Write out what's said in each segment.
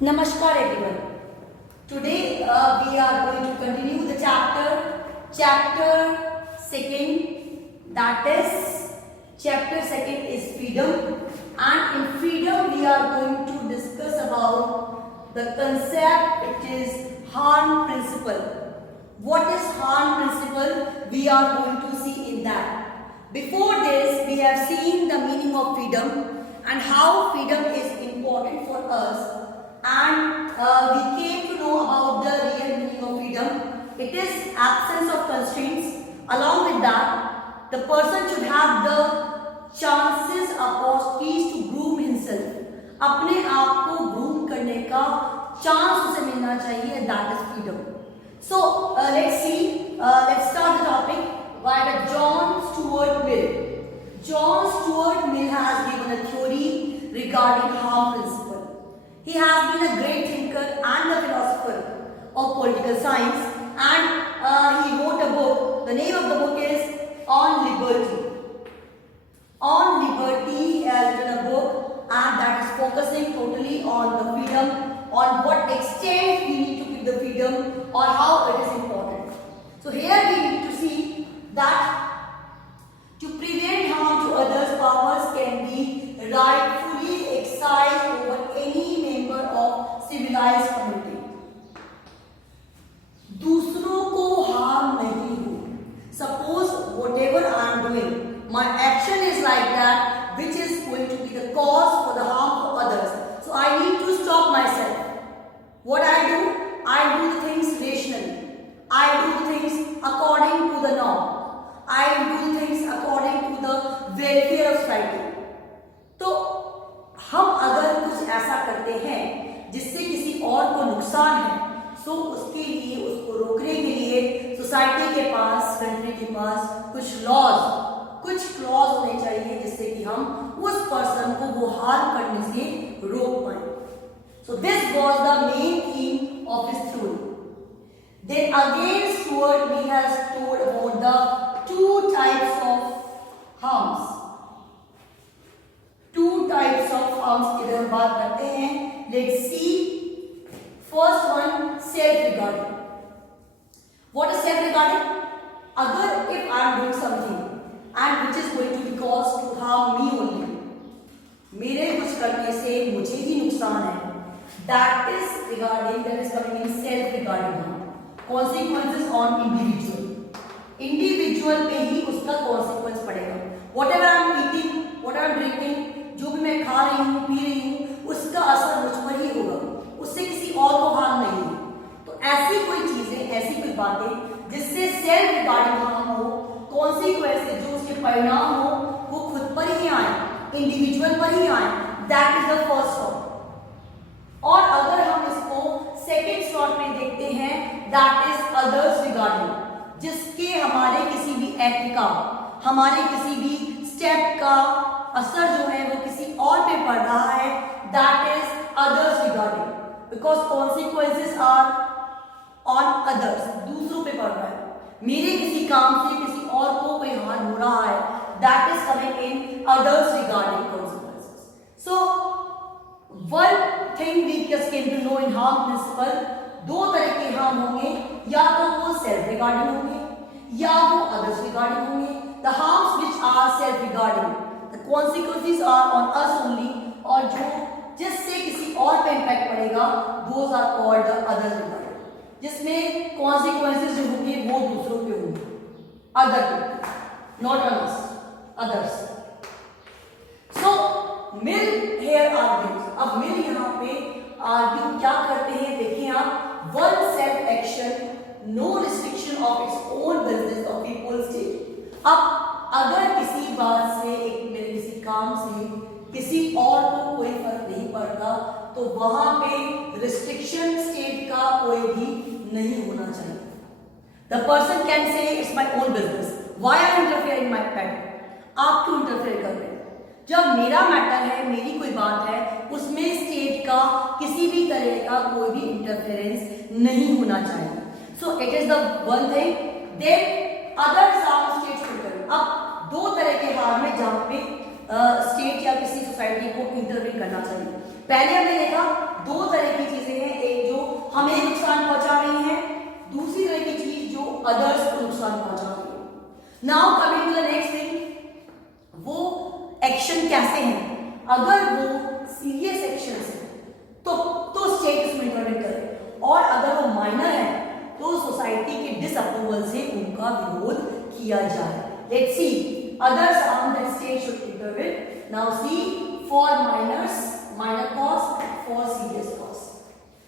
Namaskar everyone. Today we are going to continue the chapter second, that is chapter second is freedom, and in freedom we are going to discuss about the concept which is Hahn principle. What is Hahn principle? We are going to see in that. Before this we have seen the meaning of freedom and how freedom is important for us. And we came to know about the real meaning of freedom. It is absence of constraints. Along with that, the person should have the chances, opportunities to groom himself. अपने आप को groom करने का chance उसे मिलना चाहिए. That is freedom. So let's see. Let's start the topic by the John Stuart Mill. John Stuart Mill has given a theory regarding Hahn principle. He has been a great thinker and a philosopher of political science, and he wrote a book. The name of the book is On Liberty. On Liberty, he has written a book, and that is focusing totally on the freedom, on what extent we need to keep the freedom, or how it is important. So here we need to see that to prevent harm to others, powers can be rightfully exercised over any member of civilized community. दूसरों को harm नहीं हो. Suppose whatever I am doing, my action is like that, which is going to be the cause for the harm for others. So I need to stop myself. What I do the things rationally. I do the things according to the norm. I do things according to the welfare of society. तो हम अगर कुछ ऐसा करते हैं जिससे किसी और को नुकसान है, सो उसके लिए, उसको रोकने के लिए सोसाइटी के पास, कंट्री के पास कुछ क्लॉज होने चाहिए जिससे कि हम उस पर्सन को वो हार्म करने से रोक पाए. So this was the main theme of his theory. Then again Stuart Mill has told about the two types of harms. Two types of harms की अगर हम बात करते हैं, let's see. First one, self-regarding. What is self-regarding? अगर if I am doing something and which is going to be caused to harm me only, मेरे कुछ करने से मुझे ही नुकसान है, that is coming in self-regarding harm. Consequences on individual पे ही उसका consequence पड़ेगा. Whatever I am eating, whatever I am drinking, जो भी मैं खा रही हूँ, पी रही हूँ, उसका असर मुझ पर ही होगा, उससे किसी और को हार्म नहीं है. तो ऐसी कोई चीजें, ऐसी कोई बातें जिससे सेल्फ रिगार्डिंग हार्म हो, कॉन्सिक्वेंसेस जो उसके परिणाम हो वो खुद पर ही आए, इंडिविजुअल पर ही आए, that is the first stop. और अगर हम इसको सेकेंड स्टॉप में देखते हैं, दैट इज अदर्स रिगार्डिंग, जिसके हमारे किसी भी एक्ट का, हमारे किसी भी स्टेप का असर जो है वो किसी और पे पड़ रहा है, that is others regarding, because consequences are on others, दूसरों पे पड़ रहा है. मेरे किसी काम से किसी और को कोई हार्म हो रहा है, that is coming in others regarding consequences. So one thing we just came to know in harm principle, दो तरह के हार्म होंगे, या तो वो सेल्फ रिगार्डिंग होंगे या वो अदर्स रिगार्डिंग होंगे. The harms which are self regarding, the consequences are on us only, और जो जिससे किसी और पे इंपैक्ट पड़ेगा, those are called the other regarding, जिसमें कॉन्सिक्वेंसेस जो होंगे वो दूसरों पे होंगे, अदर पे, not on us, others. So Mill here argues. अब मिल यहाँ पे आर्ग्यू क्या करते हैं, देखिए आप. One self action, no restriction of its own business of people state. अब अगर किसी बात से, मेरे किसी काम से किसी और को कोई फर्क नहीं पड़ता, तो वहां पे रिस्ट्रिक्शन स्टेट का कोई भी नहीं होना चाहिए. The person can say it's my own business, why are interfere in my matter. आप क्यों इंटरफेयर कर रहे हैं? जब मेरा मैटर है, मेरी कोई बात है, उसमें स्टेट का किसी भी तरह का कोई भी इंटरफेरेंस नहीं होना चाहिए. So it is the one thing. Then other sound states filter. अब दो तरह के हार में जहां पे स्टेट या किसी सोसाइटी को इंटरवीन करना चाहिए. पहले हमने देखा दो तरह की डिसअप्रूवल से उनका विरोध किया जाए। Let's see others harm that state should intervene. Now see for minor cause, for serious cause.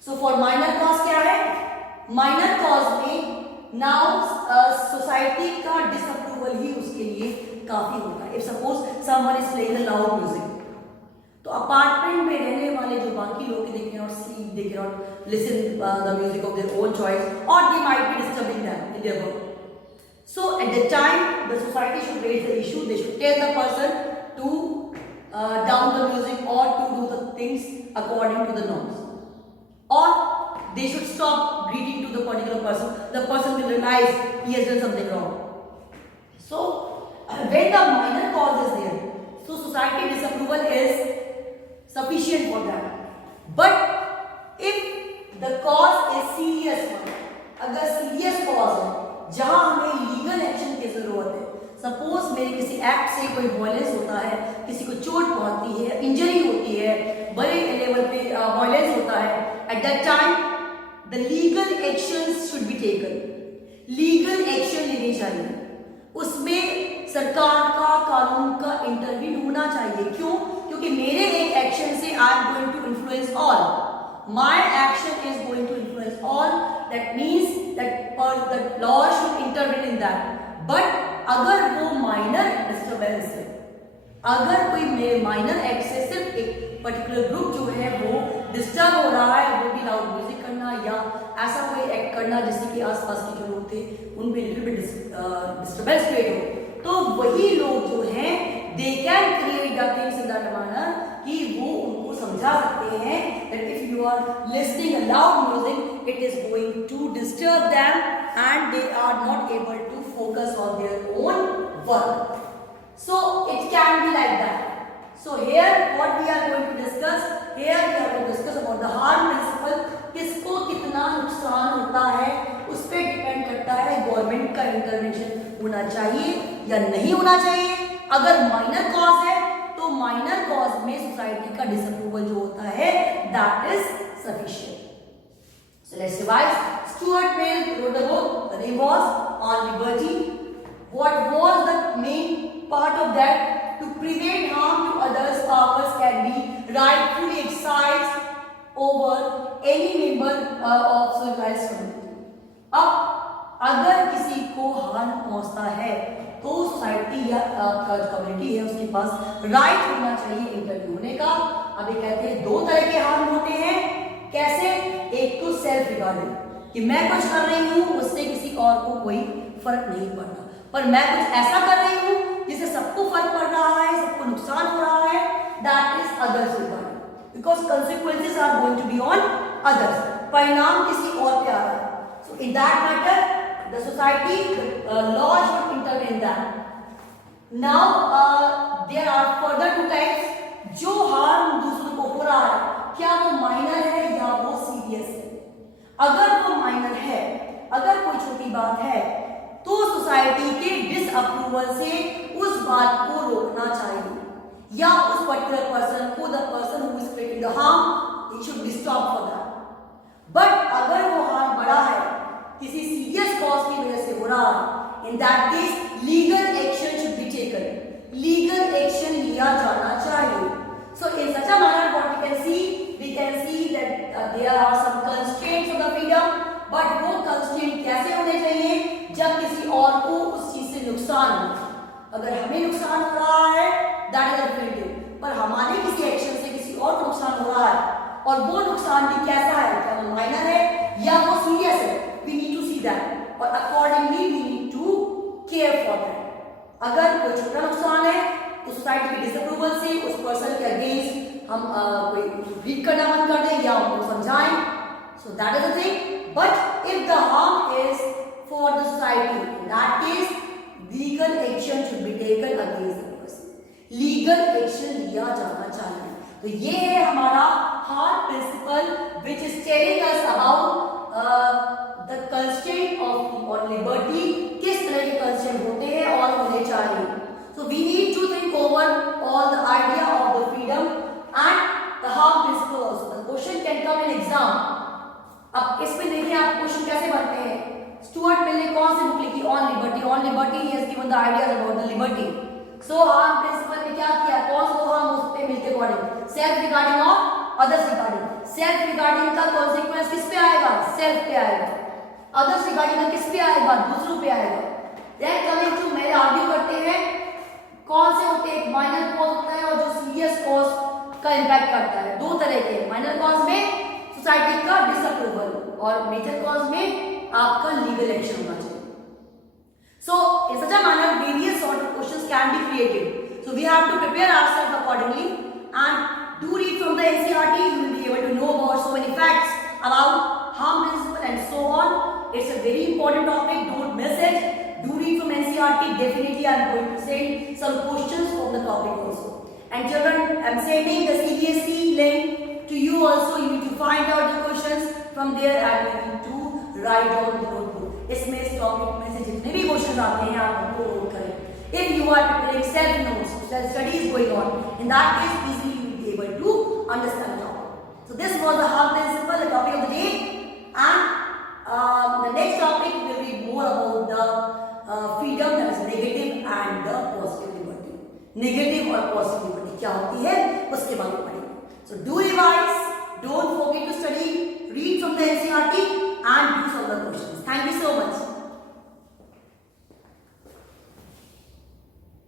So for minor cause क्या है? minor cause में now society का disapproval ही उसके लिए काफी होगा। If suppose someone is playing a loud music, तो apartment में रहने वाले जो बाकी लोग they cannot sleep, they cannot listen the music of their own choice, or they might be disturbing them in their work. So at the time the society should raise the issue, they should tell the person to down the music or to do the things according to the norms, or they should stop greeting to the particular person. The person will realize he has done something wrong. So when the minor cause is there, so society disapproval is sufficient for that. But if the cause is serious one, अगर serious cause है जहां हमें legal action की जरूरत है, suppose मेरे किसी act से कोई वायलेंस होता है, किसी को चोट पहुंचती है, इंजरी होती है, बड़े लेवल पे वायलेंस होता है, at that time the legal actions should be taken, legal action लेने चाहिए, उसमें सरकार का कानून का इंटरवीन होना चाहिए। क्यों? क्योंकि मेरे एक एक्शन से I am going to influence all, my action is going to influence all, that means that the law should intervene in that. But अगर वो माइनर डिस्टर्बेंस है, अगर कोई माइनर एक्ट से सिर्फ एक पर्टिकुलर ग्रुप जो है वो डिस्टर्ब हो रहा है, वो भी लाउड म्यूजिक करना या ऐसा कोई एक्ट करना जिससे कि आसपास के जो लोग थे उन पे लिटिल बिट डिस्टर्बेंस क्रिएट हो, तो वही लोग जो हैं they can create the things in that manner कि वो उनको समझा सकते हैं that if you are listening a loud music it is going to disturb them and they are not able to focus on their own work. So it can be like that. So here what we are going to discuss, here we are going to discuss about the harm principle. किसको कितना नुकसान होता है उस पर depend करता है government का इंटरवेंशन होना चाहिए या नहीं होना चाहिए। अगर माइनर कॉज है तो माइनर कॉज में सोसाइटी का डिसअप्रूवल जो होता है that is sufficient. So let's revise. Stuart Mill wrote a book. The name was On Liberty. What was the main part of that? To prevent harm to others, powers can be rightfully exercised over any member of civilized community. अब अगर किसी को harm पहुंचता है तो society या community है उसके पास राइट होना चाहिए इंटरव्यू होने का। अब ये कहते हैं दो तरह के हार्म होते हैं। कैसे? एक तो सेल्फ रिगार्डिंग कि मैं कुछ कर रही हूं उससे किसी और को कोई फर्क नहीं पड़ रहा, पर मैं कुछ ऐसा कर रही हूं जिससे सबको फर्क पड़ रहा है, सबको नुकसान हो रहा है, that is others regarding, because consequences are going to be on others, परिणाम किसी और पे आ रहा है। So in that matter the society law should intervene that. Now there are further two types. जो हार्म दूसरों को हो रहा है क्या वो माइनर है या वो सीरियस है? अगर वो माइनर है, अगर कोई छोटी बात है तो सोसाइटी के डिसअप्रूवल से उस बात को रोकना चाहिए या उस पर्टिकुलर पर्सन को, the person who is creating the harm, it should be stop for that. But अगर वो हार्म बड़ा है, किसी सीरियस कॉज की वजह से हो रहा है, in that case legal action should be taken, legal action लिया जाना चाहिए। So in such a manner what we can see that there are some constraints of the freedom, but वो constraint कैसे होने चाहिए? जब किसी और को उस चीज से नुकसान हो। अगर हमें नुकसान हो रहा है that is a freedom, पर हमारे किसी एक्शन से किसी और को नुकसान हो रहा है और वो नुकसान भी कैसा है, क्या वो माइनर है या वो सीरियस है, we need to see that और accordingly we need to care for that। अगर कोई छोटा नुकसान है तो सोसाइटी के डिसअप्रूवल से उस पर्सन के अगेंस्ट हम कोई रीड करना बंद कर दें या उनको समझाएं, so that is the thing. But if the harm is for the society, in that case legal action should be taken against the person, legal action लिया जाना चाहिए। तो ये है हमारा harm principal which is telling us about the constraint of और liberty, किस तरह के कंस्ट्रेंट होते हैं और होने चाहिए। So we need to think over all the idea of the freedom and the harm principle also. The question can come in exam. अब इसमें देखिए आप क्वेश्चन कैसे बनते हैं। स्टुअर्ट मिल ने कौन सी बुक लिखी? On liberty. On liberty he has given the ideas about the liberty. So harm principal में क्या किया? कौन सा हार्म उस पे मिल के अकॉर्डिंग, सेल्फ रिगार्डिंग और अदर्स रिगार्डिंग. सेल्फ रिगार्डिंग का कॉन्सिक्वेंस किस पे आएगा? सेल्फ पे आएगा. अदर्स रिगार्डिंग का किस पे आएगा? दूसरों पे आएगा. देन कमिंग टू, मेरे आर्ग्यू करते हैं कौन से होते हैं? माइनर कॉज होता है और जो सीरियस कॉज का इंपैक्ट करता है. दो तरह के. माइनर कॉज में सोसाइटी का डिसअप्रूवल और मेजर कॉज में आपका लीगल एक्शन होना चाहिए. So in such a manner various sort of questions can be created. So we have to prepare ourselves accordingly and do read from the NCERT. You will be able to know about so many facts about harm principle and so on. It's a very important topic. Don't miss it. Do read from NCERT. Definitely I am going to send some questions from the topic also. And children, I am sending the CBSE link to you also. You need to find out the questions from there and you need to write down the notebook. इसमें इस topic में से जितने भी question आते हैं आप उनको नोट करें. If you are preparing self notes, self study is going on, in that case easily you will be able to understand the topic. So this was the harm principle, the topic of the day, and the next topic will be more about the freedom, that is negative and the positive liberty. Negative और positive liberty क्या होती है उसके बारे में पढ़ेंगे. So do revise, don't forget to study, read from the NCERT and do some of the questions. Thank you so much.